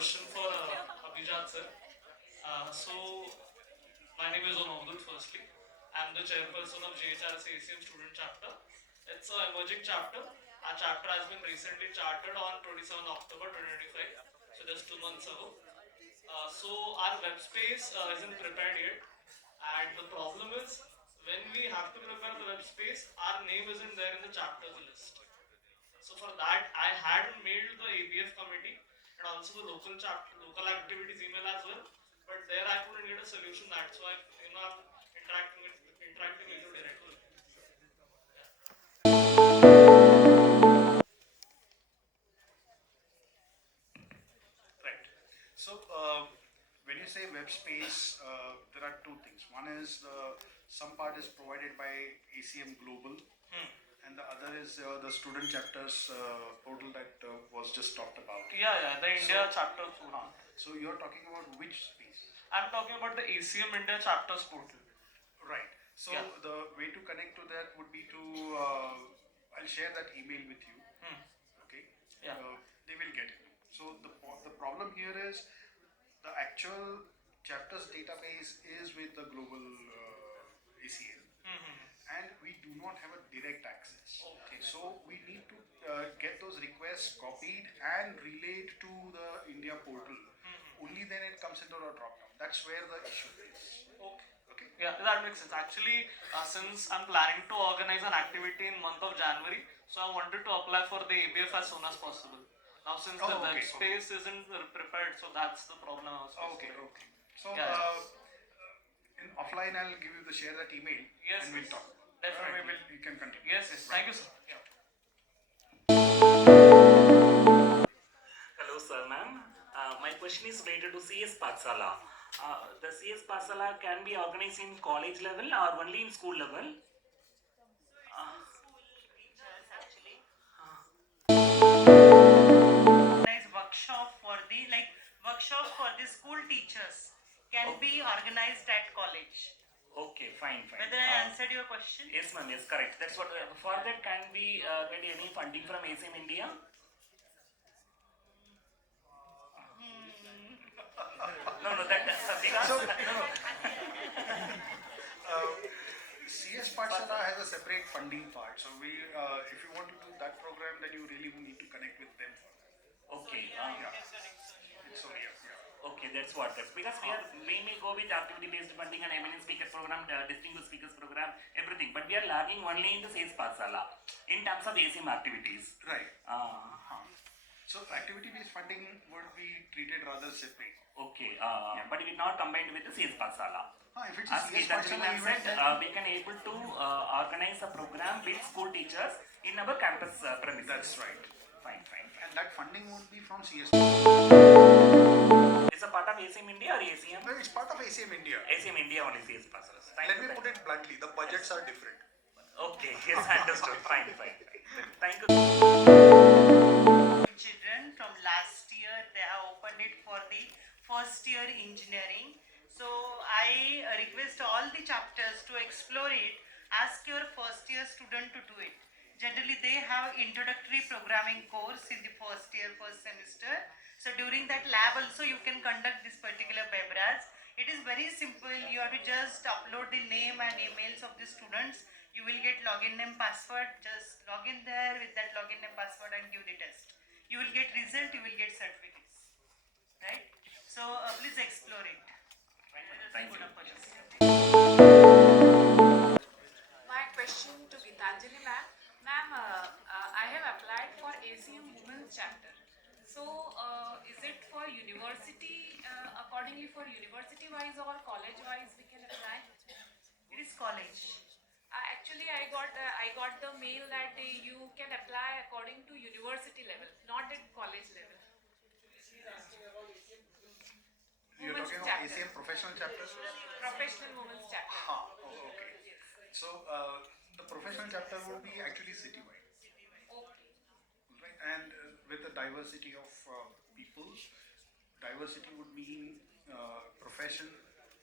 question for Abhijat sir. My name is Onodul firstly. I'm the chairperson of JHR's ACM student chapter. It's an emerging chapter. Our chapter has been recently chartered on 27 October 2025, so just 2 months ago. Our web space isn't prepared yet, and the problem is when we have to prepare the web space, our name isn't there in the chapters list. So for that, I had mailed the ABF committee and also the local activities email as well. But there I couldn't get a solution. That's why I'm interacting with you directly. Right. So, when you say web space, there are two things. One is some part is provided by ACM Global, and the other is the student chapters portal that was just talked about. Yeah, the India chapter portal. So you're talking about which space? I'm talking about the ACM India chapters portal. Right. So the way to connect to that would be to I'll share that email with you. Okay. Yeah. They will get it. So the problem here is the actual chapters database is with the global ACM, and we do not have a direct access. Okay. So we need to get those requests copied and relayed to the India portal. Only then it comes into our drop down. That's where the issue is. Okay. Yeah, that makes sense. Actually, since I'm planning to organize an activity in month of January, so I wanted to apply for the ABF as soon as possible. Now, since the web space isn't prepared, so that's the problem I was Okay. So, yeah. In offline, I'll give you the share that email, yes, and we'll talk. Definitely. You can continue. Yes. Thank you, sir. Yeah. Hello, sir, ma'am. My question is related to CS Pathsala. The CS Pathsala can be organized in college level or only in school level? Workshop for the school teachers can be organized at college. Okay, fine. Whether I answered your question? Yes, ma'am. Yes, correct. That's what. For that, can we get any funding from ACM India? No, that because CS Pathsala has a separate funding part. So we, if you want to do that program, then you really need to connect with them. Okay. Okay, that's because we may go with activity-based funding and eminent speaker program, distinguished speakers program, everything. But we are lagging only in the CS Pathsala in terms of ACM activities. Right. So activity-based funding would be treated rather separate. Okay. But it is not combined with the CS Pathsala. If it's As CS Pathsala Pathsala said, we can able to organize a program with school teachers in our campus premises. That's right. Fine. And that funding would be from CS. It's a part of ACM India or ACM? No, it's part of ACM India. ACM India only CS Pathsala. Let me put it bluntly, the budgets are different. Okay, yes, understood. Fine. Thank you. Children from last year, they have opened it for the first year engineering. So I request all the chapters to explore it. Ask your first year student to do it. Generally, they have introductory programming course in the first semester. So during that lab also you can conduct this particular webras. It is very simple. You have to just upload the name and emails of the students. You will get login name password. Just log in there with that login name password and give the test. You will get result. You will get certificates. Right? So please explore it. Thank you. My question to Gitanjali ma'am. Ma'am, I have applied for ACM Women's Chapter. So, is it for university, accordingly for university-wise or college-wise we can apply? It is college. Actually, I got the mail that you can apply according to university level, not at college level. You're talking about ACM professional chapters? Professional Women's Chapter. Okay. So the professional chapter would be actually citywide. Okay. Right, and with the diversity of people, diversity would mean profession,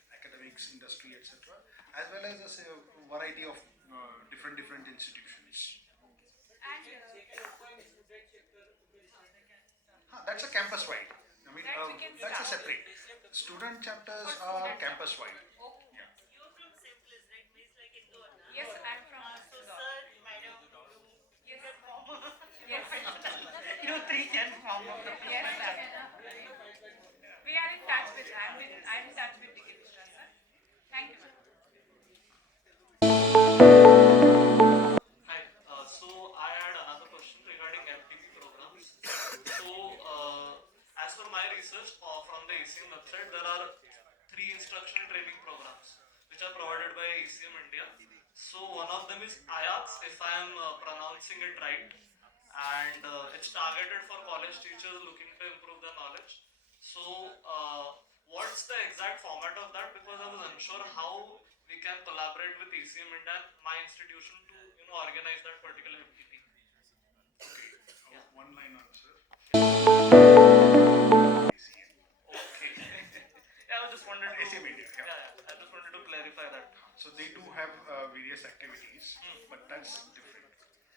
academics, industry, etc., as well as a variety of different institutions. And That's a campus-wide. I mean, Student chapters For are student campus wide. Okay. Yeah. You're from Simples, right? Means like Indore. Na? Yes, I'm from So Indore. sir, madam, you Yes. can form Yes. you three can form a Yes, professional ma'am. chapter. We are in touch with. I'm in touch with Dikit Mishra, sir. Thank you, ma'am. Hi. So I had another question regarding FDP programs. So as per my research from the ACM website, there are three instructional training programs which are provided by ACM India. So one of them is IAX, if I am pronouncing it right, and it's targeted for college teachers looking to improve their knowledge. So what's the exact format of that? Because I was unsure how we can collaborate with ACM India and my institution to organize that particular FTP. Okay. Yeah. One line answer. ACM. Okay. Yeah, I just wanted to. ACM India, yeah. Yeah, I just wanted to clarify that. So they do have various activities, but that's different.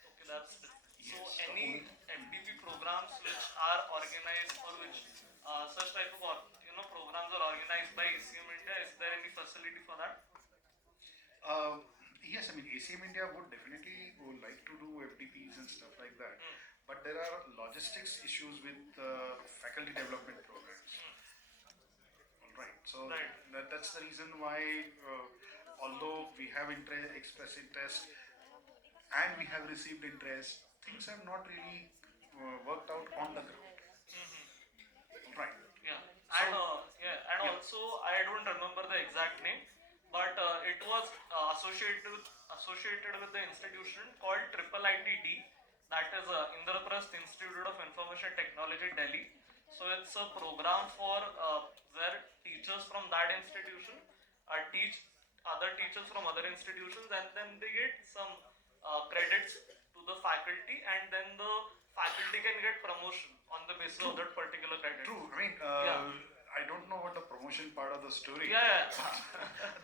Okay, that's different. So Yes, the any only- FDP programs which are organized or which such type of programs are organized by ACM India, is there any facility for that? Yes, I mean ACM India would like to do FDPs and stuff like that, but there are logistics issues with faculty development programs. All right, so Right. that's the reason why, although we have expressed interest and we have received interest, things have not really worked out on the ground. All right. Yeah, So, and yeah. also I don't remember the exact name, but it was associated with the institution called Triple ITD, that is Indraprasth Institute of Information Technology, Delhi. So it's a program for where teachers from that institution teach other teachers from other institutions, and then they get some credits to the faculty, and then the faculty can get promotion on the basis of that particular credit. True. I mean, I don't know what the promotion part of the story. Yeah.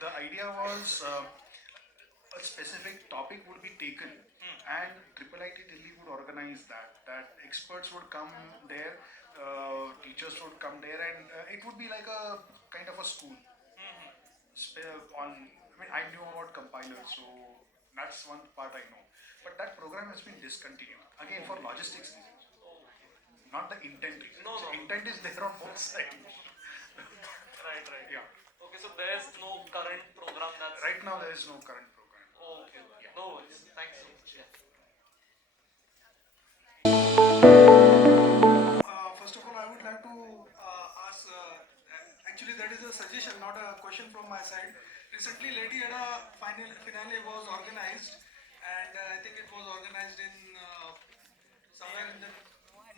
The idea was a specific topic would be taken, and Triple IT Delhi would organize that. That experts would come there, teachers would come there, and it would be like a kind of a school. I mean, I knew about compilers, so that's one part I know. But that program has been discontinued again for logistics reasons, not the intent reasons. No. Intent is there on both sides. Right. Yeah. Okay, so there is no current program that's. Right now, there is no current program. Okay. No worries. Thanks so much. Yeah. First of all, I would like to ask. Actually, that is a suggestion, not a question from my side. Recently, Lady Ada finale was organized, and I think it was organized in somewhere in the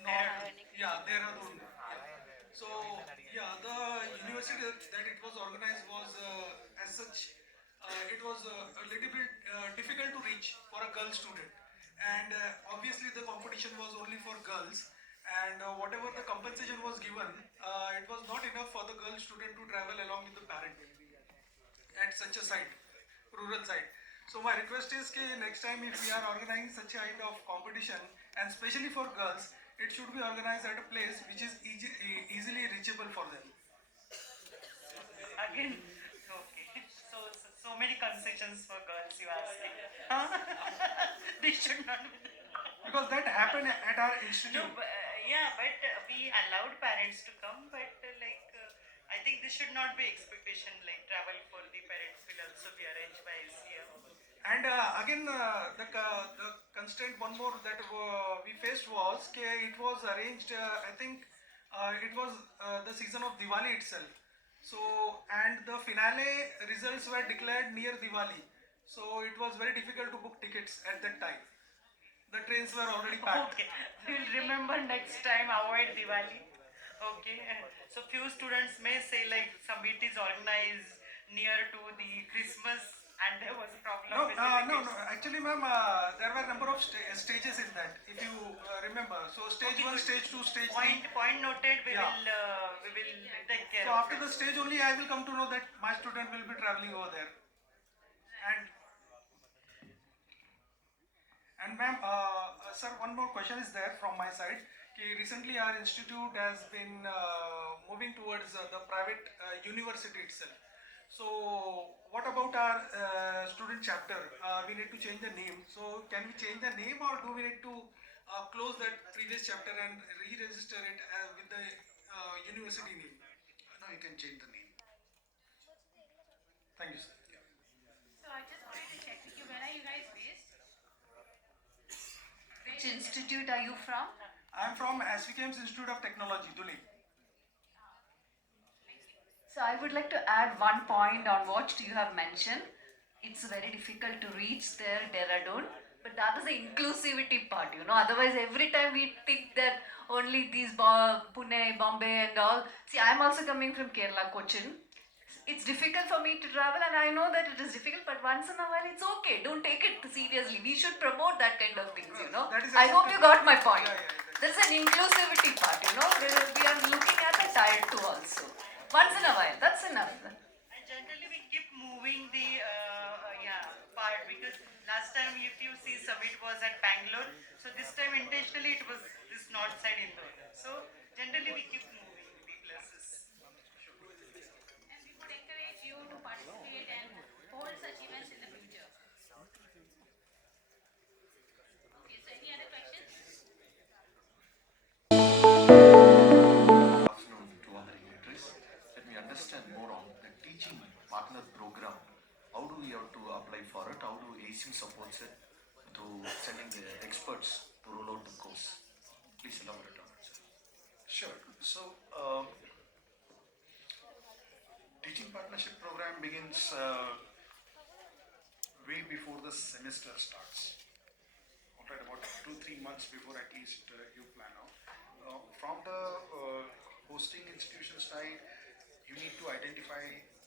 north. Yeah, Dehradun. Yeah. So, yeah, the university that it was organized was, as such, it was a little bit difficult to reach for a girl student, and obviously the competition was only for girls, and whatever the compensation was given, it was not enough for the girl student to travel along with the parent at such a site, rural site. So my request is that next time if we are organizing such a kind of competition, and especially for girls, it should be organized at a place which is easily reachable for them. Again, okay. So many concessions for girls, you asking. They should not. Because that happened at our No, institute. but we allowed parents to come, but I think this should not be expectation. Like travel for the parents will also be arranged by ACM. And again, the constraint one more that we faced was it was arranged. I think it was the season of Diwali itself. So and the finale results were declared near Diwali. So it was very difficult to book tickets at that time. The trains were already packed. Okay, we'll remember next time. Avoid Diwali. Okay, so few students may say like summit is organized near to the Christmas, and there was a problem No, with the tickets. no. Actually, ma'am, there were a number of stages in that. If you remember, so stage Okay, one, good. stage two, stage Point three. point noted. We Yeah. will take care So of after it. the stage only, I will come to know that my student will be traveling over there. And ma'am, sir, one more question is there from my side. कि recently our institute has been moving towards the private university itself. So what about our student chapter? We need to change the name. So can we change the name, or do we need to close that previous chapter and re-register it with the university name? No, you can change the name. Thank you, sir. So I just wanted to check with you, where are you guys based? Which institute are you from? I am from SVKM Institute of Technology, Dhule. So I would like to add one point on what you have mentioned. It's very difficult to reach there, Dehradun, but that is the inclusivity part, you know. Otherwise, every time we think that only these Pune, Bombay, and all. See, I'm also coming from Kerala, Cochin. It's difficult for me to travel, and I know that it is difficult, but once in a while it's okay. Don't take it seriously. We should promote that kind of things, you know. That is I hope you got my point. Yeah. There's an inclusivity part, you know. We are looking at the tier 2 also. Once in a while, that's enough. And generally we keep moving the part, because last time if you see summit was at Bangalore, so this time intentionally it was this north side Indore. So generally we keep moving the places. And we would encourage you to participate and hold such events in the future. Okay, so any other questions? Afternoon to all the dignitaries. Let me understand more on the teaching partner program. How do we have to apply for it? How do ACM supports it to sending the experts to roll out the course? Please elaborate on it, sir. Sure. So, teaching partnership program begins way before the semester starts. Alright, about 2-3 months before at least you plan out. From the hosting institution side, you need to identify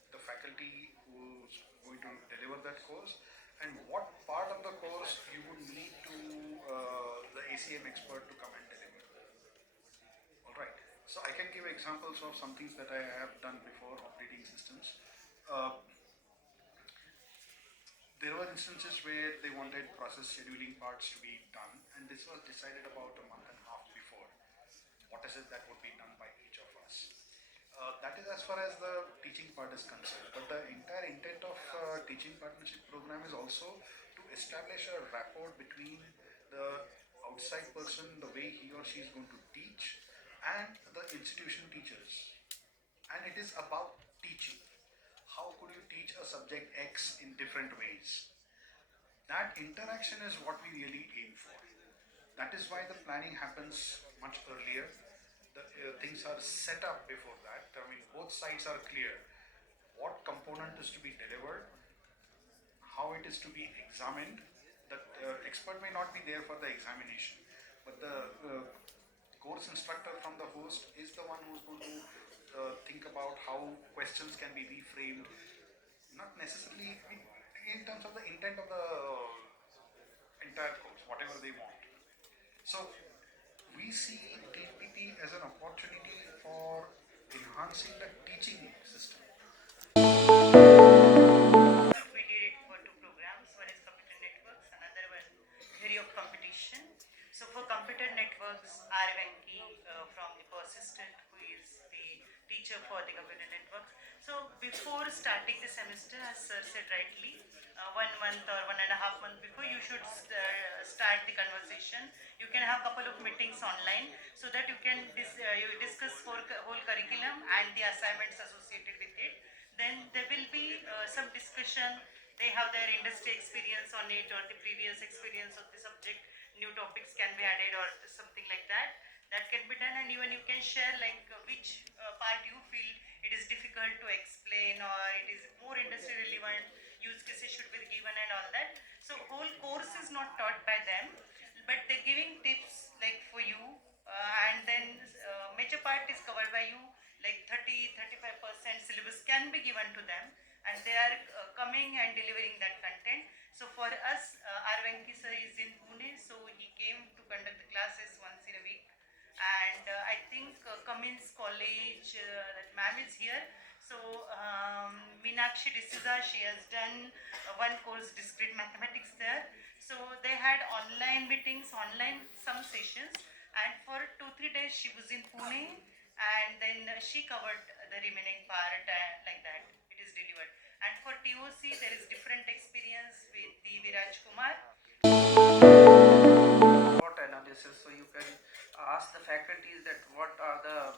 the faculty who's going to deliver that course and what part of the course you would need to the ACM expert to come and deliver. Alright, so I can give examples of some things that I have done before, operating systems. There were instances where they wanted process scheduling parts to be done, and this was decided about a month and a half before. What is it that would be done by each of us? That is as far as the teaching part is concerned. But the entire intent of teaching partnership program is also to establish a rapport between the outside person, the way he or she is going to teach, and the institution teachers. And it is about teaching. How could you teach a subject X in different ways? That interaction is what we really aim for. That is why the planning happens much earlier. The things are set up before that. I mean, both sides are clear. What component is to be delivered, how it is to be examined. The expert may not be there for the examination, but the course instructor from the host is the one who's going to think about how questions can be reframed, not necessarily in terms of the intent of the entire course, whatever they want. So we see TPP as an opportunity for enhancing the teaching system. We did it for two programs. One is computer networks, another one theory of competition. So for computer networks, R. Venki from the persistent, who is the teacher for the computer networks. So before starting the semester, as sir said rightly, 1 month or 1.5 months before, you should start the conversation. You can have a couple of meetings online so that you can you discuss whole curriculum and the assignments associated with it. Then there will be some discussion. They have their industry experience on it or the previous experience of the subject. New topics can be added or something like that. That can be done, and even you can share like which part you feel it is difficult to explain or it is more industry relevant. Use cases should be given and all that. So whole course is not taught by them, but they're giving tips like for you, and then major part is covered by you, like 30-35% syllabus can be given to them, and they are coming and delivering that content. So for us, R. Venki sir is in Pune, so he came to conduct the classes once in a week. And I think Cummins College, that ma'am is here. So Meenakshi D'Souza, she has done one course, discrete mathematics there. So they had online meetings, online some sessions. And for 2-3 days she was in Pune, and then she covered the remaining part, like that. It is delivered. And for TOC, there is different experience with the Viraj Kumar. SWOT analysis, so you can ask the faculties that what are the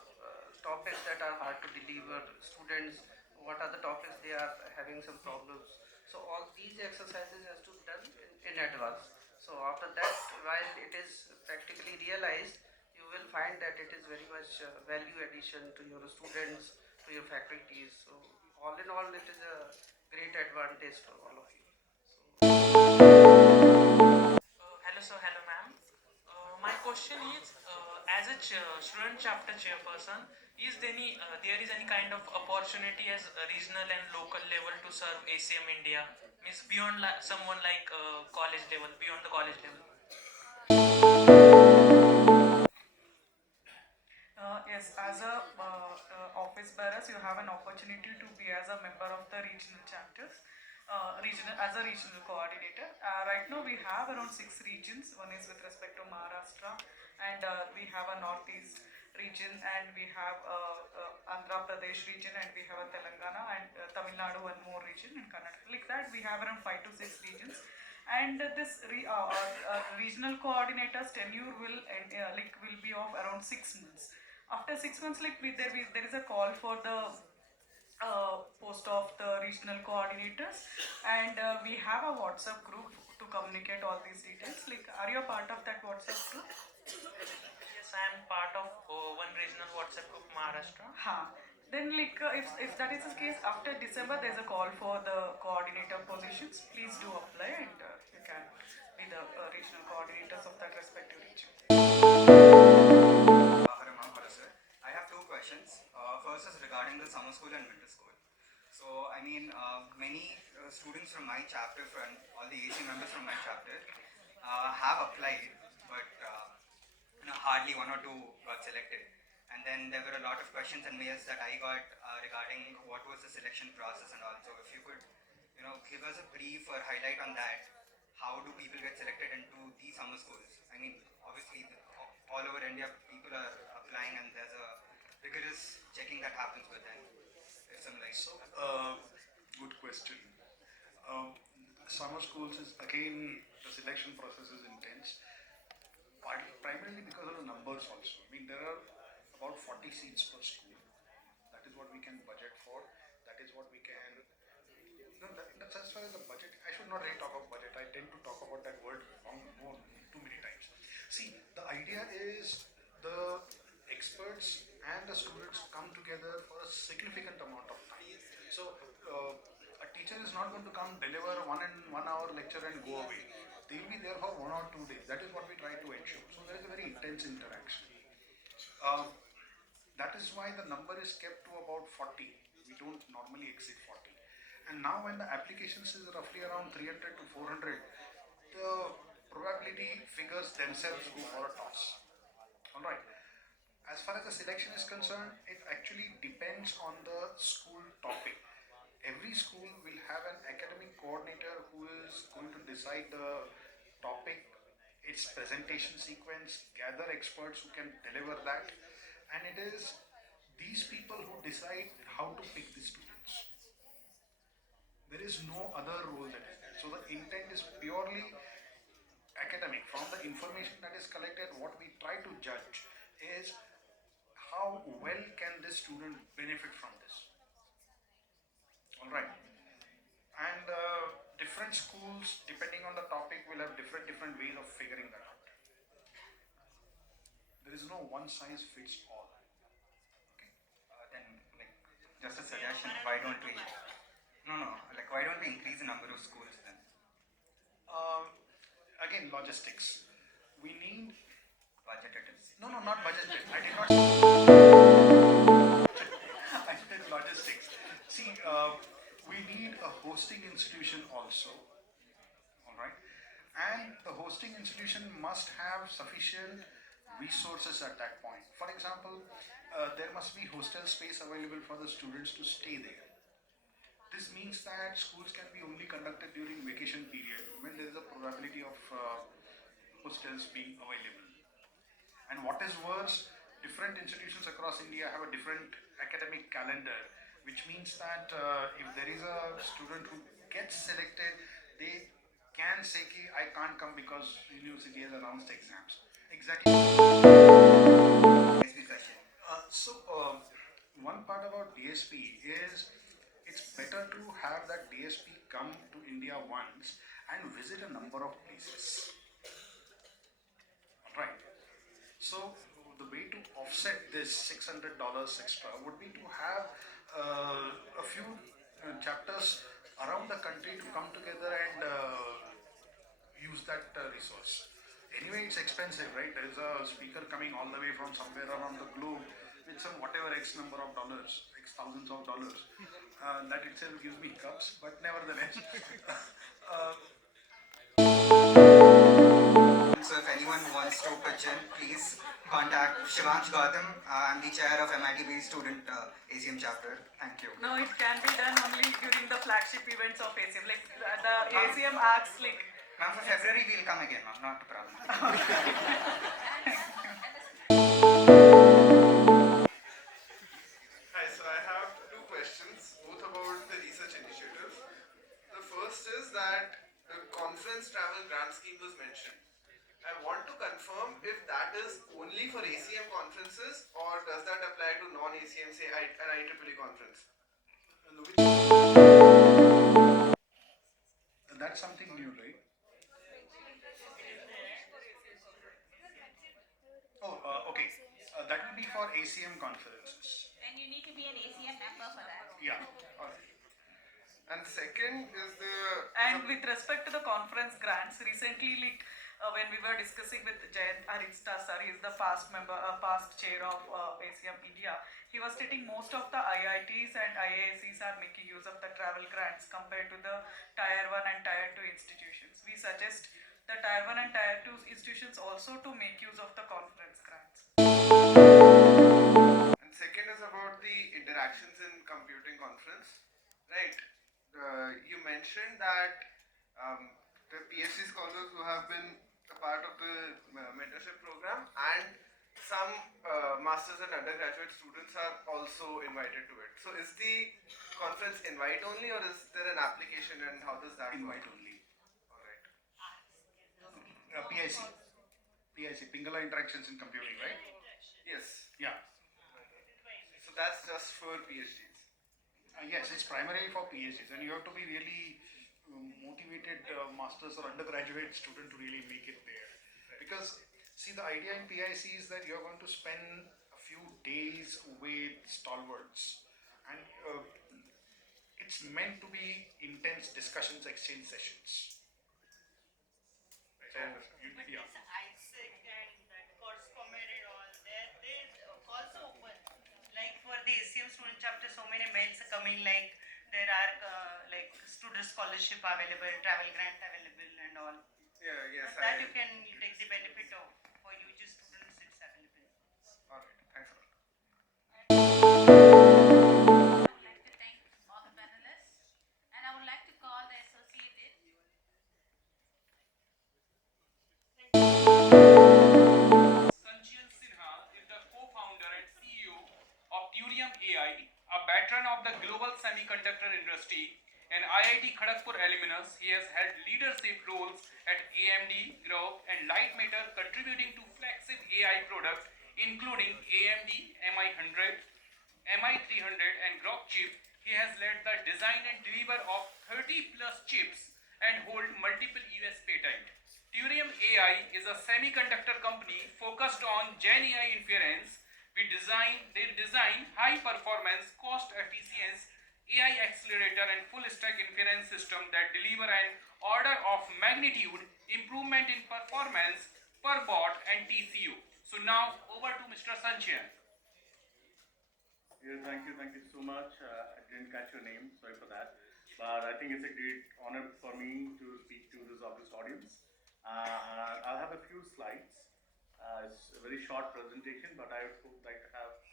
topics that are hard to deliver students, what are the topics they are having some problems. So all these exercises has to be done in advance. So after that, while it is practically realized, you will find that it is very much value addition to your students, to your faculties. So all in all, it is a great advantage for all of you. Hello sir, hello ma'am. My question is, as a student chapter chairperson, is there is any kind of opportunity as a regional and local level to serve ACM India? Means beyond someone like college level, beyond the college level. Yes, as a office bearers, you have an opportunity to be as a member of the regional chapters, as a regional coordinator. Right now, we have around 6 regions. One is with respect to Maharashtra, and we have a Northeast region, and we have Andhra Pradesh region, and we have a Telangana and Tamil Nadu, one more region in Karnataka. Like that, we have around 5 to 6 regions. And this regional coordinator's tenure will will be of around 6 months. After 6 months, there is a call for the post of the regional coordinators, and we have a WhatsApp group to communicate all these details. Like, are you a part of that WhatsApp group? Yes, I am part of one regional WhatsApp group, Maharashtra. Then, if that is the case, after December there's a call for the coordinator positions. Please do apply, and you can be the regional coordinators of that respective region. Hello, ma'am. Hello, sir. I have two questions. First is regarding the summer school and winter school. So, many students from my chapter, from all the AC members from my chapter, have applied, but hardly one or two got selected. And then there were a lot of questions and mails that I got regarding what was the selection process, and also if you could, give us a brief or highlight on that. How do people get selected into these summer schools? I mean, obviously, all over India, people are applying, and there's a rigorous checking that happens with them. If some like Good question. Summer schools is again, the selection process is intense, primarily because of the numbers also. I mean, there are about 40 seats per school. That is what we can budget for. That is what we can. No, that's as far as the budget. I should not really talk about budget. I tend to talk about that word more too many times. See, the idea is the experts and the students come together for a significant amount of time. So, a teacher is not going to come deliver 1 hour lecture and go away. They will be there for 1 or 2 days. That is what we try to ensure. So there is a very intense interaction. Um, that is why the number is kept to about 40. We don't normally exceed 40. And now when the applications is roughly around 300 to 400, the probability figures themselves go for a toss. Alright. As far as the selection is concerned, it actually depends on the school topic. Every school will have an academic coordinator who is going to decide the topic, its presentation sequence, gather experts who can deliver that, and it is these people who decide how to pick the students. There is no other role than it. So the intent is purely academic. From the information that is collected, what we try to judge is how well can this student benefit from this. All right. And different schools, depending on the topic, will have different ways of figuring that out. There is no one size fits all. Okay. then like just a suggestion. Why don't we? No. Like why don't we increase the number of schools then? Uh, Again, logistics. We need Budgeted. no, not budgeted. I did not. I said logistics. See, we need a hosting institution also. All right, and the hosting institution must have sufficient resources at that point. For example, there must be hostel space available for the students to stay there. This means that schools can be only conducted during vacation period when there is a probability of hostels being available. And what is worse, different institutions across India have a different academic calendar, which means that if there is a student who gets selected, they can say, "Ki, I can't come because university has announced exams." Exactly. SB session. One part about DSP is it's better to have that DSP come to India once and visit a number of places. Right. So the way to offset this $600 extra would be to have a few chapters around the country to come together and use that resource. Anyway, it's expensive, right? There is a speaker coming all the way from somewhere around the globe with some whatever X number of dollars, X thousands of dollars. That itself gives me cups, but nevertheless. uh, So if anyone wants to pitch in, please contact Shivansh Gautam. I'm the chair of MIT-based student ACM chapter. Thank you. No, it can be done only during the flagship events of ACM. Like the ACM asks like. Ma'am, for February we'll come again, ma'am. Not a problem. Hi, so I have two questions, both about the research initiatives. The first is that the conference travel grant scheme was mentioned. I want to confirm if that is only for ACM conferences or does that apply to non-ACM, say an IEEE conference? that's something new, right? Oh, okay. That will be for ACM conferences. And you need to be an ACM member for that. Yeah. And second is the... And with respect to the conference grants, recently, like when we were discussing with Jayant Arista sir, he is the past member, past chair of ACM India. He was stating most of the IITs and IIScs are making use of the travel grants compared to the Tier 1 and Tier 2 institutions. We suggest the Tier 1 and Tier 2 institutions also to make use of the conference grants. And second is about the interactions in computing conference, right? You mentioned that the PhD scholars who have been a part of the mentorship program and some masters and undergraduate students are also invited to it. So is the conference invite only or is there an application and how does that Invite work? only. Alright. PIC. PIC, Pingala Interactions in Computing, right? Yes. Yeah. So that's just for PhDs. Yes, it's primarily for PhDs, and you have to be really motivated masters or undergraduate student to really make it there. Because, see, the idea in PIC is that you're going to spend a few days with stalwarts, and it's meant to be intense discussions, exchange sessions. Right, I understand. Yeah. ISEC and that course comment and all, they also open. Like for the ACM student chapter, so many mails are coming like there are like student scholarship available, travel grant available and all. Yeah, yes. That you can take the benefit of. For UG students, it's available. Alright, thanks a lot. I would like to thank all the panelists, and I would like to call the associated. Sanchil Sinha is the co-founder and CEO of Turium AI, a veteran of the global semiconductor industry. An IIT Kharagpur alumnus, he has held leadership roles at AMD, Group, and Lightmatter, contributing to flagship AI products including AMD MI100, MI300, and Grok chip. He has led the design and deliver of 30 plus chips and hold multiple US patents. Turium AI is a semiconductor company focused on Gen AI inference. They design high performance, cost efficient AI accelerator and full stack inference system that deliver an order of magnitude improvement in performance per bot and TCO. So now over to Mr. Sanchin. Yeah, thank you so much. I didn't catch your name, sorry for that. But I think it's a great honor for me to speak to this august audience. I'll have a few slides. It's a very short presentation, but I would like to have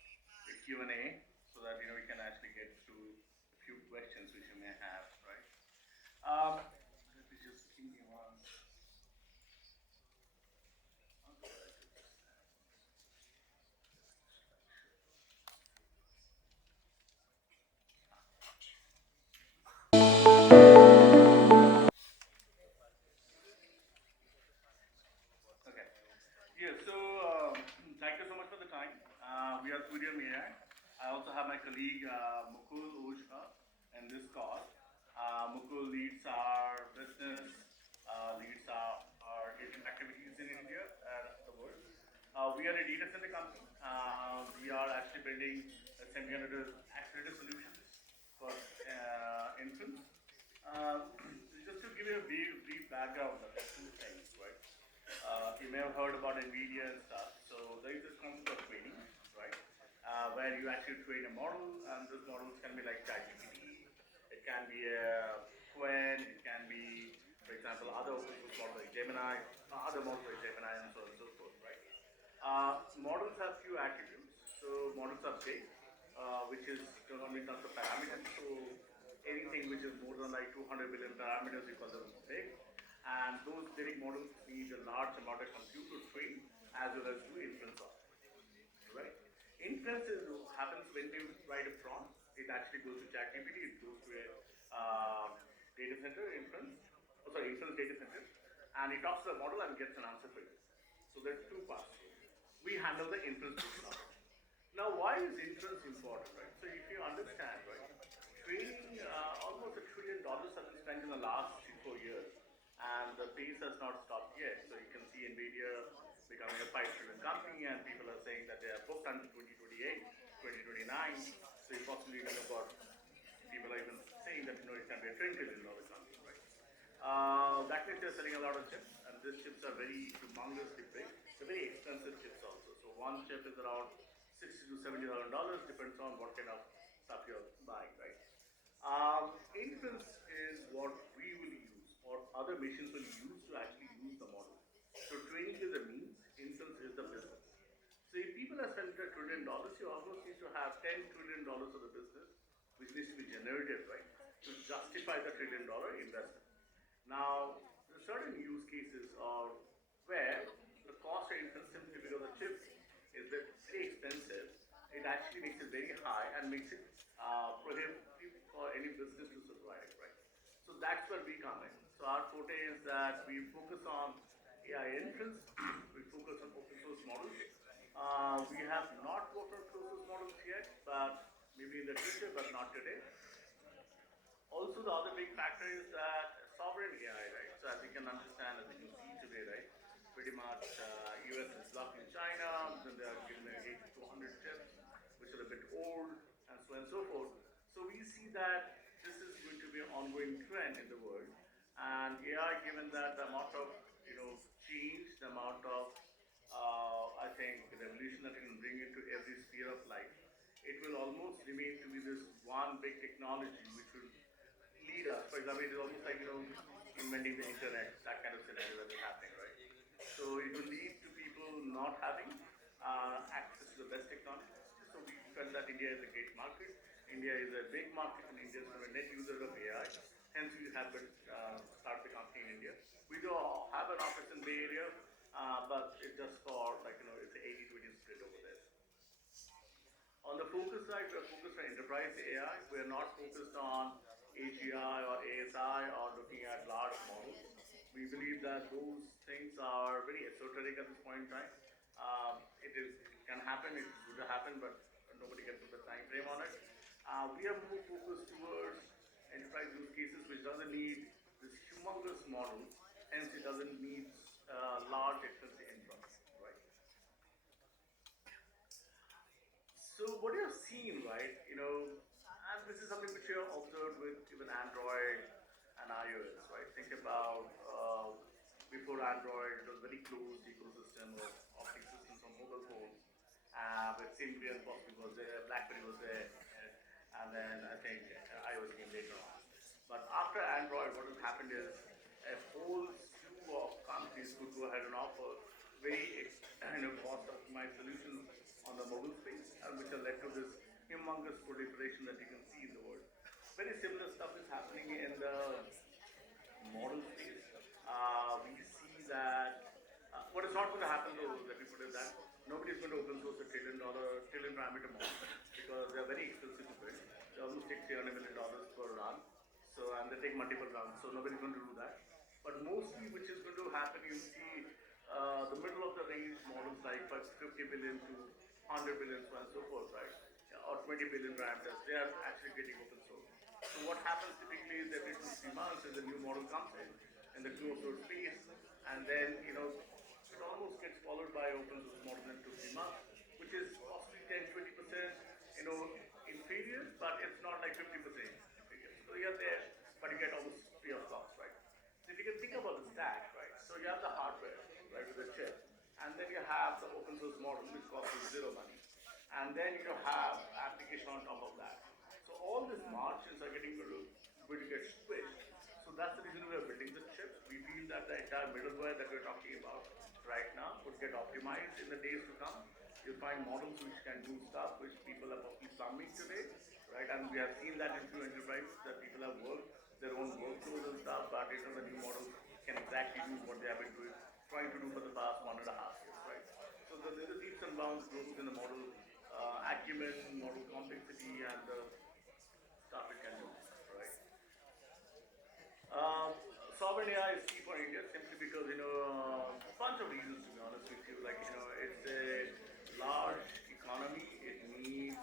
a Q&A so that we can actually get through a few questions which you may have, right? Let me just give me one. we are Turium AI. I also have my colleague Mukul Ojha in this call. Mukul leads our business, leads our agent activities in India and the world. We are a data center company. We are actually building semiconductor accelerator solutions for inference. Just to give you a brief background of the two things, right? You may have heard about NVIDIA and stuff. So there is this concept of training, right? Where you actually train a model, and those models can be like ChatGPT, it can be a Quen, it can be, for example, other open source models like Gemini, other models like Gemini, and so on and so forth, right? Models have few attributes. So models are big, which is in terms of parameters. So anything which is more than like 200 billion parameters, we call them big. And those big models need a large amount of compute to train as well as do inference on. Right? Inference happens when you write a prompt. It actually goes to ChatGPT. It goes to a data center inference. Inference data center, and it talks to the model and gets an answer for you. So there are two parts. We handle the inference portion of it. Now, why is inference important, right? So if you understand, right, training almost $1 trillion has been spent in the last 3-4 years, and the pace has not stopped yet. So you can see NVIDIA becoming a $5 trillion company, and people are saying that they are booked until 2028, 2029. So you possibly know about, people are even saying that it can be a $10 trillion company, right? That means they're selling a lot of chips, and these chips are very humongously big. They're very expensive chips also. So one chip is around $60,000 to $70,000, depends on what kind of stuff you're buying, right? Inference is what we will use, or other machines will use to actually use the model. So training is the means, inference is the business. So if people are spending $1 trillion, you almost need to have $10 trillion of the business, which needs to be generated, right, to justify the $1 trillion investment. Now, there are certain use cases are where the cost of inference, simply because the chip is very expensive, it actually makes it very high and makes it prohibitive for any business to survive, right? So that's where we come in. So our forte is that we focus on AI inference, we focus on open source models. We have not worked on closed source models yet, but maybe in the future, but not today. Also, the other big factor is that sovereign AI, right? So as you can understand, as you can see today, right, pretty much US is blocking China, then they are giving away 80 to 100 chips, which are a bit old, and so on and so forth. So we see that this is going to be an ongoing trend in the world. And AI, given that the amount of change, the amount of I think revolution that it can bring into every sphere of life, it will almost remain to be this one big technology which will lead us. For example, it is almost like inventing the internet, that kind of scenario that is happening, right? So it will lead to people not having access to the best technology. So we felt that India is a great market. India is a big market, and India is a net user of AI. Hence, we have start the company in India. We do have an office in Bay Area, but it's just for it's an 80-20 split over there. On the focus side, we're focused on enterprise AI. We're not focused on AGI or ASI or looking at large models. We believe that those things are very esoteric at this point in time. It can happen, it's going to happen, but nobody can put the time frame on it. We are more focused towards enterprise use cases, which doesn't need this humongous model, hence it doesn't need large expensive infra, right? So what you have seen, right, and this is something which you have observed with even Android and iOS, right? Think about before Android, it was a very closed ecosystem of operating systems on mobile phones. But Symbian possibly was there, BlackBerry was there, and then I think iOS came later on. But after Android, what has happened is a whole slew of companies could go ahead and offer very cost-optimized solutions on the mobile space, and which have led to this humongous proliferation that you can see in the world. Very similar stuff is happening in the model space. We see that what is not going to happen though, let me put it that, nobody is going to open source a trillion parameter model because they are very expensive to build. They almost take $300 million per run. So, and they take multiple runs, so nobody's going to do that. But mostly, which is going to happen, you see the middle of the range models like 50 billion to 100 billion, so on and so forth, right? Or 20 billion parameters, they are actually getting open source. So what happens typically is every 2-3 months is a new model comes in the closed source space, and then it almost gets followed by open source model in 2-3 months, which is possibly 10-20% inferior, but it's not like 50% inferior. So you're there, but you get almost free of cost, right? So if you can think about the stack, right? So you have the hardware, right, with the chip, and then you have the open source model, which costs you zero money, and then you have application on top of that. So all these margins are going to get squished. So that's the reason we are building this chip. We feel that the entire middleware that we're talking about right now would get optimized in the days to come. You'll find models which can do stuff which people are possibly plumbing today, right? And we have seen that in few enterprises that people have worked their own workflows and stuff, but the new models can exactly do what they have been trying to do for the past 1.5 years, right? So there is leaps and bounds growth in the model acumen, model complexity, and the stuff it can do, right? Um, Sovereign AI is key for India simply because a bunch of reasons, to be honest with you. Like it's a large economy. It needs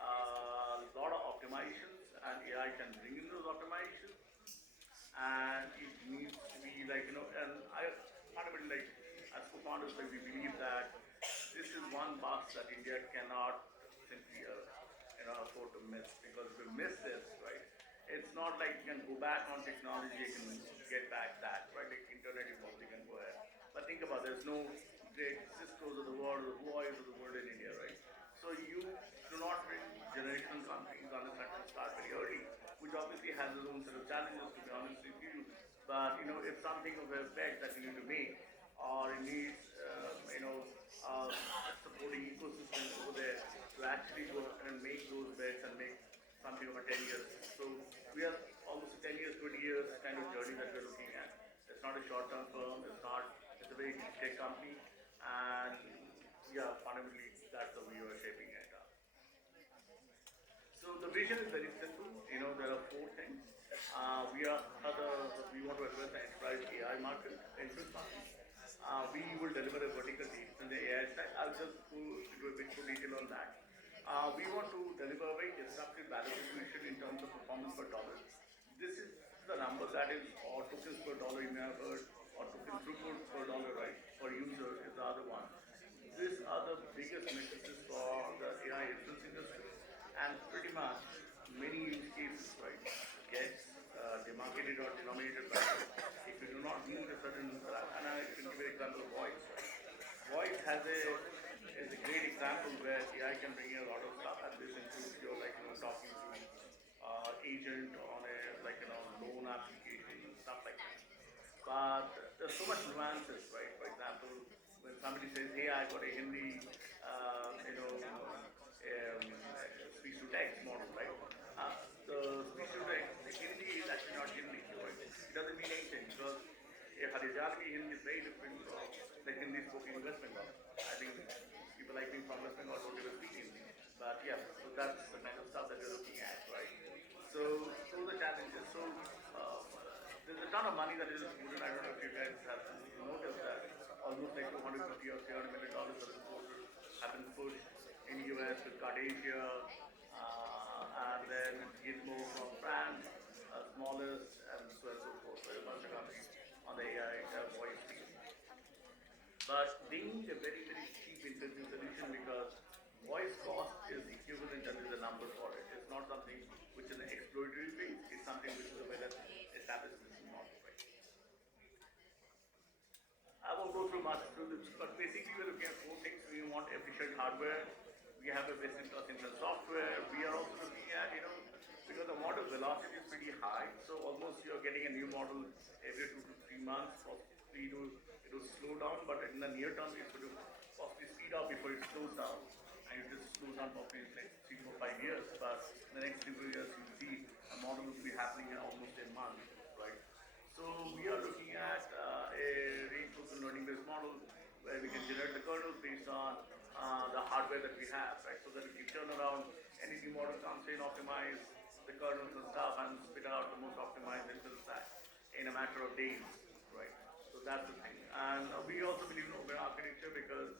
a lot of optimizations, and AI can bring in those optimizations. And it needs to be and I fundamentally as co-founders, we believe that this is one box that India cannot simply afford to miss, because if we miss this, right, it's not like you can go back on technology, you can get back that, right? Like internet, you probably can go ahead. But think about there's no great Cisco's of the world, or Huawei's of the world in India, right? So you do not bring generational companies unless that will start very early, which obviously has its own set of challenges, to be honest with you. But it's something of a bet that you need to make, or it needs supporting ecosystem over there to actually go and make those bets and make something over 10 years. So we are almost a 10 years, 20 years kind of journey that we're looking at. It's not a short-term firm. It's a very deep tech company, and yeah, fundamentally that's the way we are shaping it up. So the vision is very simple. There are 4 things. We want to address the enterprise AI market, entrance market. We will deliver a vertical team in the AI side. I'll just go into a bit more detail on that. We want to deliver a very disruptive value proposition in terms of performance per dollar. This is the number that is, or tokens per dollar you may have heard, or token throughput per dollar, right, per user is the other one. These are the biggest matrices for the AI inference industry, and pretty much many use cases, right, gets demarcated or denominated by if you do not meet a certain, and I can give you an example of voice. Voice is a great example where AI can bring in a lot of stuff, and this includes your talking to agent on a loan application, stuff like that. But there's so much nuances, right? For example, when somebody says, "Hey, I got a Hindi, speech to text model," right? The speech to text, the Hindi is actually not Hindi, right? It doesn't mean anything, because a Harijanvi Hindi is very different from the Hindi spoken in West Bengal. I think people like me from West Bengal don't even speak Hindi. But yeah, so that's the kind of stuff that we're looking at, right? So those are challenges. So there's a ton of money that is included. I don't know if you guys have noticed that almost like 250 or 300 million dollars have been pushed in US with Cardasia, and then Gizmo from France, smallest, and so on and so forth. So a bunch of companies on the AI voice piece. But they need a very, very cheap intelligence solution, because voice cost is equivalent and there's a number for it. It's not something which is an exploratory phase. It's something which is a well-established business model, right? I won't go through much through this, but basically we're looking at 4 things. We want efficient hardware. We have a best-in-class internet software. We are also looking at, because the model velocity is pretty high, so almost you're getting a new model every 2 to 3 months. Possibly it will slow down, but in the near term, it's going to possibly speed up before it slows down. And it just slows down probably in like 3, 4, 5 years. But in the next 3, 4 years, you'll see a model will be happening in almost a month, right? So we are looking at a reinforcement learning-based model where we can generate the kernels based on the hardware that we have, right? So that we can turn around any new model comes in, optimize the kernels and stuff, and spit out the most optimized intel stack in a matter of days, right? So that's the thing. And we also believe in open architecture, because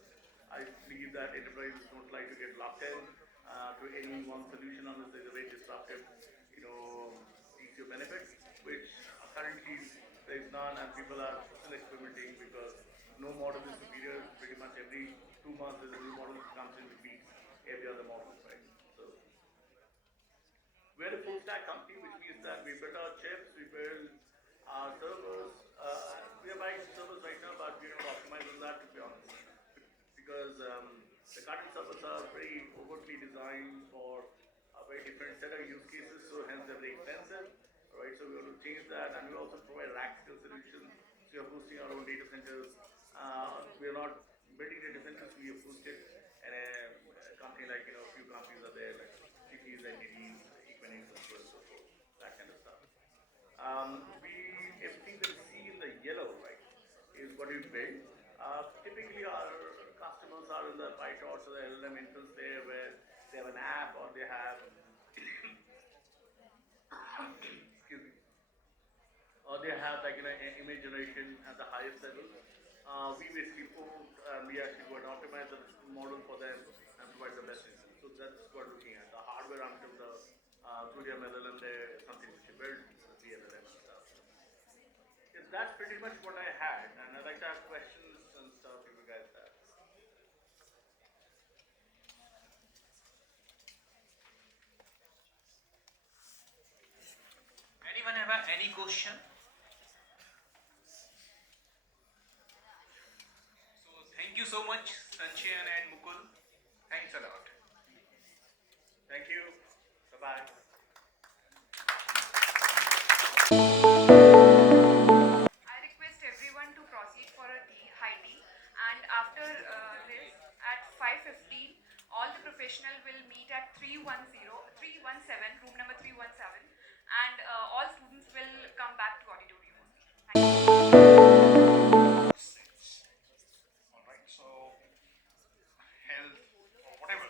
I believe that enterprises don't like to get locked in to any one solution unless there's a very disruptive, TCO benefit, which currently there is none, and people are still experimenting because no model is superior. Pretty much every 2 months there's a new model that comes in to beat every other model, right? So we're a full stack company, which means that we build our chips, we build our servers. We are buying some servers right now, but we don't optimize on that, to be honest, because the current servers are very overtly designed for a very different set of use cases, so hence they're very expensive, right? So we want to change that, and we also provide rack scale solutions. So we are hosting our own data centers. We are not building data centers; we have hosted, and a company like a few companies are there like CPs, NTTs, Equinix, and so on and so forth, that kind of stuff. Everything that you see in the yellow, right, is what we build. Typically, our customers are in the PyTorch or the LLM instance there, where they have an app or they have, excuse me, or they have image generation at the highest level. We basically we actually go and optimize the model for them and provide the best instance. So that's what we're looking at. The hardware until the Tudium LLM there is something which we built, the VLLM and stuff. Yes, that's pretty much what I had, and I'd like to have questions and stuff if you guys have. Anyone have any question? So thank you so much, Sanchayan and Mukul. Thanks a lot. Thank you. Bye-bye. I request everyone to proceed for a high tea, and after this at 5:15 all the professional will meet at 317, room number 317, and all students will come back to auditorium only. Six. All right. So health or whatever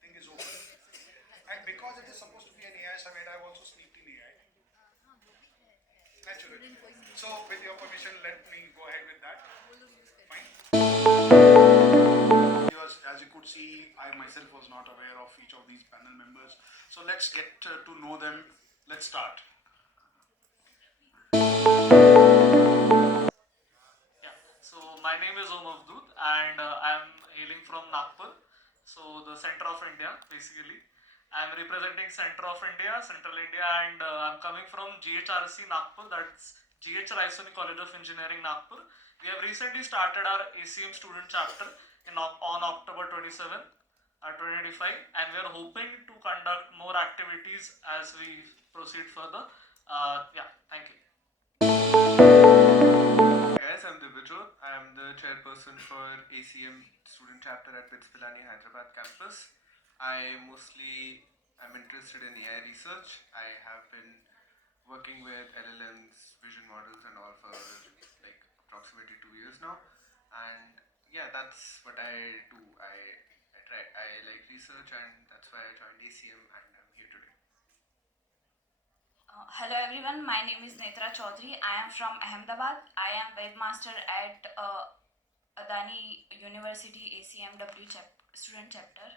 thing is open, and because it is supposed to be an AI summit, I've also sneaked in AI. Naturally. So with your permission, let me go ahead with that. Fine. As you could see, I myself was not aware of each of these panel members. So let's get to know them. Let's start. Yeah. So my name is Om Avdut, and I'm hailing from Nagpur, so the center of India, basically. I'm representing center of India, Central India, and I'm coming from GHRC Nagpur. That's GH Raisoni College of Engineering Nagpur. We have recently started our ACM student chapter on October 27, 2025, and we are hoping to conduct more activities as we proceed further. Yeah, thank you. Guys, I'm Divijot. I'm the chairperson for ACM student chapter at BITS Pilani Hyderabad campus. I mostly am interested in AI research. I have been working with LLMs, vision models and all for like approximately 2 years now. And yeah, that's what I do. I like research, and that's why I joined ACM and I'm here today. Hello everyone, my name is Netra Chaudhary. I am from Ahmedabad. I am webmaster at Adani University ACMW student chapter,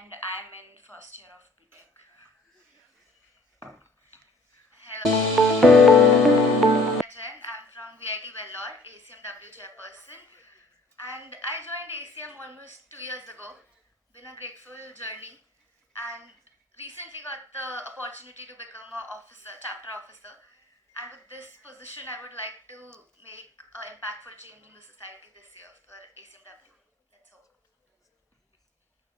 and I am in first year of BTech. Hello, I'm from VIT Vellore, ACMW chairperson, and I joined ACM almost 2 years ago. Been a grateful journey, and recently got the opportunity to become a officer, chapter officer. And with this position, I would like to make an impactful change in the society this year for ACMW. Let's hope.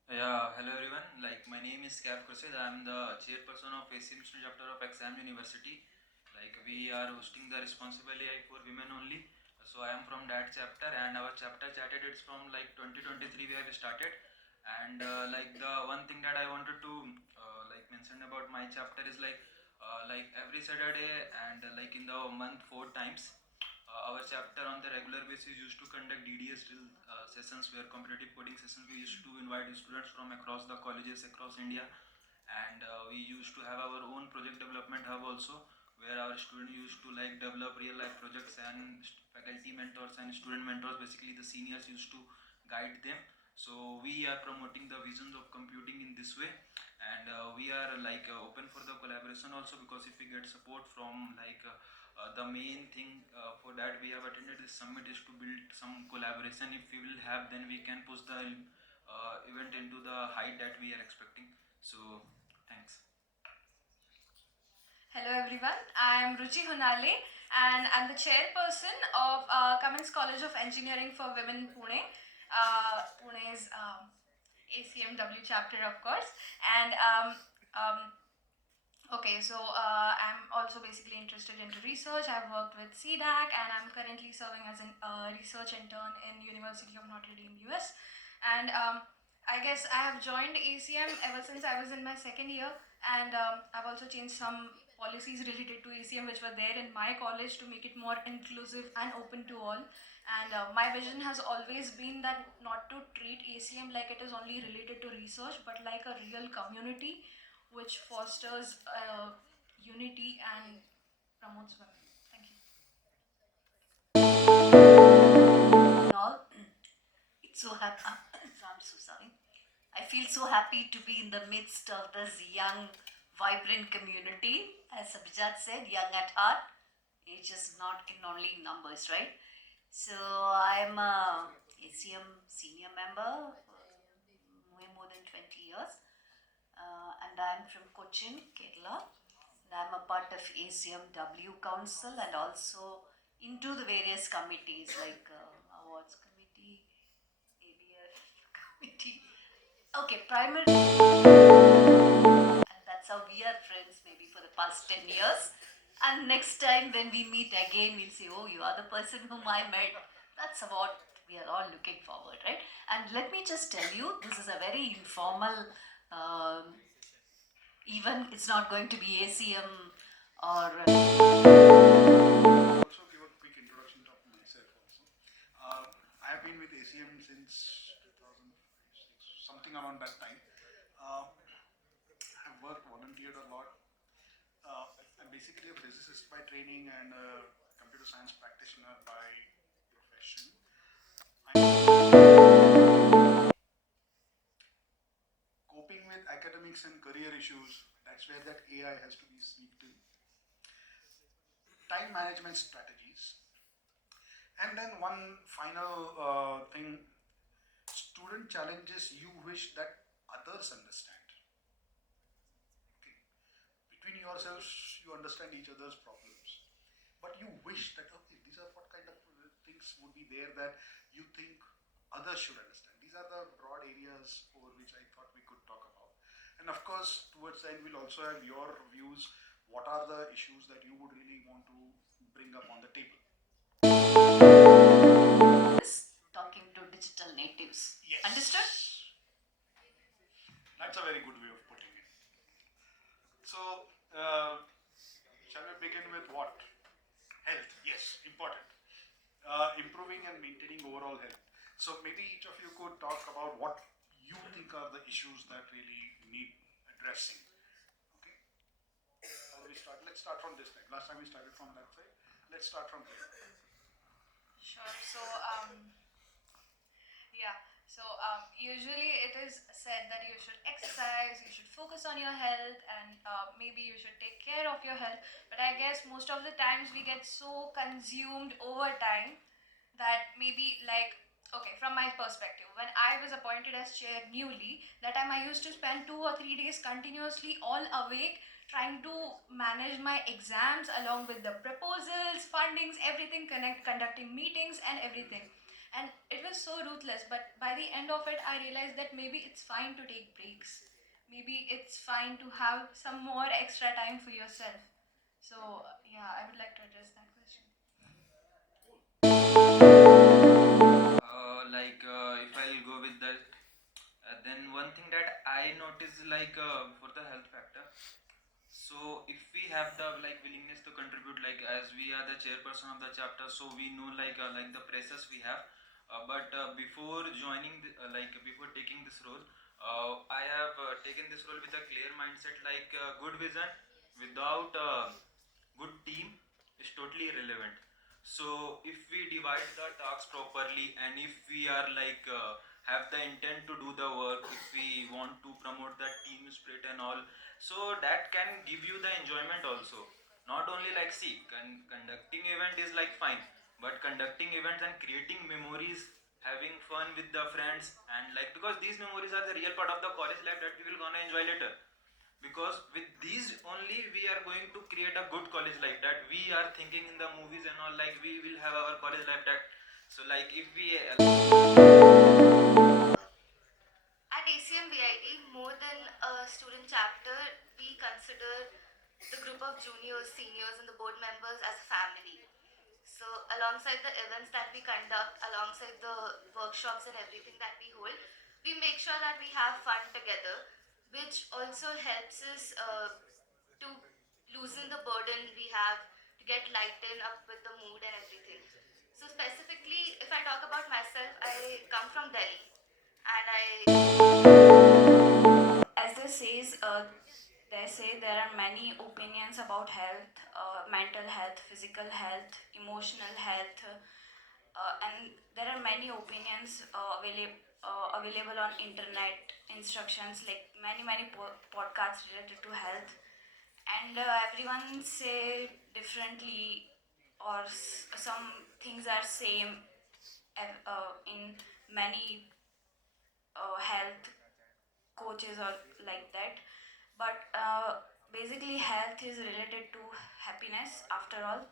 Yeah, hello everyone. Like my name is Kaif Kursid. I'm the chairperson of ACM student chapter of ACM University. Like we are hosting the responsible AI for women only. So I am from that chapter, and our chapter charted it's from like 2023 we have started. And like the one thing that I wanted to like mention about my chapter is like every Saturday and like in the month 4 times. Our chapter on the regular basis used to conduct DDS drill sessions, where competitive coding sessions we used to invite students from across the colleges across India, and we used to have our own project development hub also, where our students used to like develop real life projects, and faculty mentors and student mentors, basically the seniors, used to guide them. So we are promoting the visions of computing in this way, and we are like open for the collaboration also, because if we get support from the main thing for that we have attended this summit is to build some collaboration. If we will have, then we can push the event into the height that we are expecting. So thanks. Hello everyone, I am Ruchi Hunale and I'm the chairperson of Cummins College of Engineering for Women in Pune. Pune's ACMW chapter, of course. And okay, so I'm also basically interested into research. I've worked with CDAC and I'm currently serving as a research intern in University of Notre Dame, US. And I guess I have joined ACM ever since I was in my second year, and I've also changed some policies related to ACM which were there in my college to make it more inclusive and open to all. And my vision has always been that not to treat ACM like it is only related to research, but like a real community which fosters unity and promotes women. Thank you. All, it's so happy. I'm so sorry. I feel so happy to be in the midst of this young, vibrant community. As Abhijat said, young at heart, age is not in only numbers, right? So I'm a ACM senior member for way more than 20 years, and I'm from Cochin, Kerala. And I'm a part of ACMW Council and also into the various committees like awards committee, ABF committee. Okay, primary. And that's how we are friends maybe for the past 10 years. And next time when we meet again, we'll say, oh, you are the person whom I met. That's what we are all looking forward, right? And let me just tell you, this is a very informal, even it's not going to be ACM or. Also give a quick introduction of myself also. I have been with ACM since 2006, something around that time. I've worked, volunteered a lot. I'm basically a physicist by training and a computer science practitioner by profession. Coping with academics and career issues, that's where that AI has to be sneaked in. Time management strategies. And then one final thing, student challenges you wish that others understand. Okay. Between yourselves, you understand each other's problems. But you wish that, okay, these are what kind of things would be there that you think others should understand. These are the broad areas over which I thought we could talk about. And of course, towards the end, we'll also have your views. What are the issues that you would really want to bring up on the table? Talking to digital natives. Yes. Understood? That's a very good way of putting it. So, shall we begin with what? Health, yes, important. Improving and maintaining overall health. So maybe each of you could talk about what you think are the issues that really need addressing. Okay. How do we start? Let's start from this side. Last time we started from that side. Let's start from here. Sure. So, yeah. So, usually it is said that you should exercise, you should focus on your health, and maybe you should take care of your health. But I guess most of the times we get so consumed over time that maybe like, okay, from my perspective, when I was appointed as chair newly, that time I used to spend 2 or 3 days continuously all awake trying to manage my exams along with the proposals, fundings, everything, conducting meetings and everything. And it was so ruthless, but by the end of it I realized that maybe it's fine to take breaks, maybe it's fine to have some more extra time for yourself. So yeah, I would like to address that question. If I'll go with that, then one thing that I notice for the health factor. So if we have the willingness to contribute, as we are the chairperson of the chapter, so we know the pressures we have. But before joining, before taking this role, I have taken this role with a clear mindset, good vision without good team is totally irrelevant. So if we divide the tasks properly, and if we are like have the intent to do the work, if we want to promote that team spirit and all, so that can give you the enjoyment also. Not only like, see, conducting event is like fine, but conducting events and creating memories, having fun with the friends, and like, because these memories are the real part of the college life that we will gonna enjoy later. Because with these only we are going to create a good college life, that we are thinking in the movies and all, like we will have our college life that, so like if we At ACM more than a student chapter, we consider the group of juniors, seniors, and the board members as a family. So, alongside the events that we conduct, alongside the workshops and everything that we hold, we make sure that we have fun together, which also helps us to loosen the burden we have, to get lighten up with the mood and everything. So, specifically, if I talk about myself, I come from Delhi, and As they say there are many opinions about health, mental health, physical health, emotional health, and there are many opinions available on internet, instructions, like many podcasts related to health, and everyone say differently, or some things are same in many health coaches or like that. But basically health is related to happiness after all.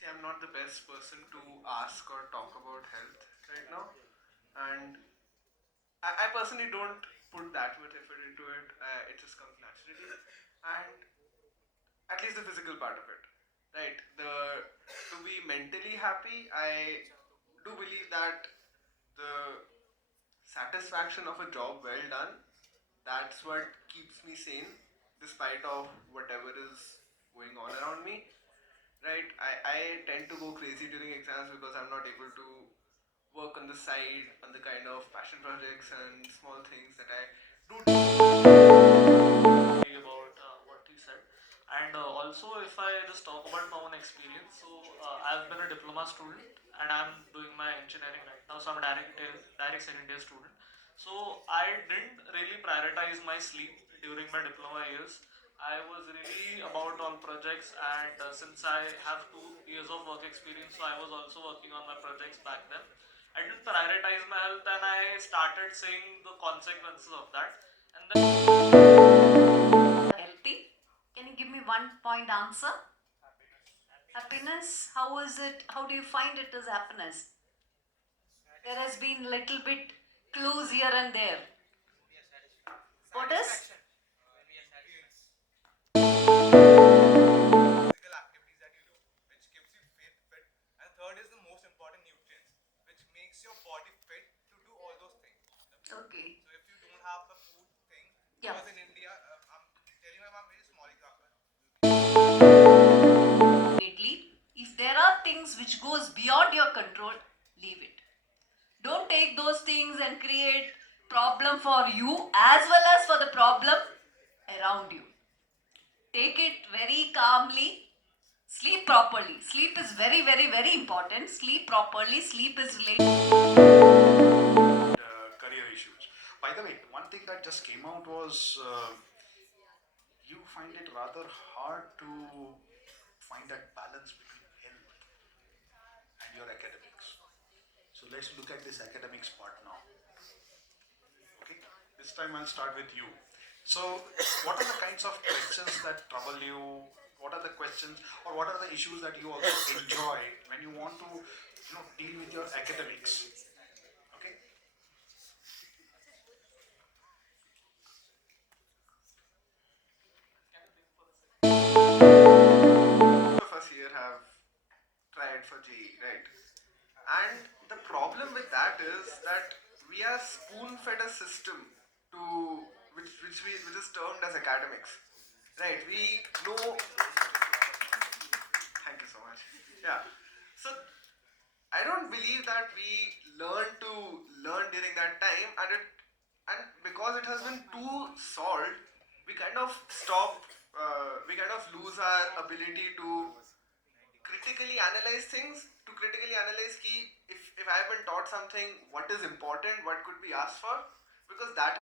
See, I'm not the best person to ask or talk about health right now, and I personally don't put that much effort into it. It just comes naturally, and at least the physical part of it, right? The To be mentally happy, I do believe that the satisfaction of a job well done, that's what keeps me sane despite of whatever is going on around me, right? I tend to go crazy during exams because I'm not able to work on the side on the kind of passion projects and small things that I do. About what he said. And also, if I just talk about my own experience, so I've been a diploma student and I'm doing my engineering right now. So I'm a direct second year student. So I didn't really prioritize my sleep during my diploma years. I was really about all projects, and since I have 2 years of work experience, so I was also working on my projects back then. I didn't prioritize my health, and I started seeing the consequences of that. And then Healthy? Can you give me one point answer? Happiness? How is it? How do you find it as happiness? There has been little bit clues here and there. What is? Okay. So if you don't have the food thing, yeah. Because in India, I'm telling you about a very small example. If there are things which goes beyond your control, leave it. Don't take those things and create problem for you as well as for the problem around you. Take it very calmly. Sleep properly. Sleep is very, very, very important. Sleep properly. Sleep is related. Career issues. By the way, one thing that just came out was you find it rather hard to find that balance between health and your academics. So let's look at this academics part now. Okay, this time I'll start with you. So, what are the kinds of questions that trouble you? What are the questions, or what are the issues that you also enjoy when you want to, deal with your academics? Okay. Most of us here have tried for JEE, right? And the problem with that is that we are spoon-fed a system to which is termed as academics, right? We know. Thank you so much. Yeah. So I don't believe that we learn during that time, and because it has been too solved, we kind of stop we kind of lose our ability to critically analyze things, to critically analyze if I have been taught something, what is important, what could be asked for, because that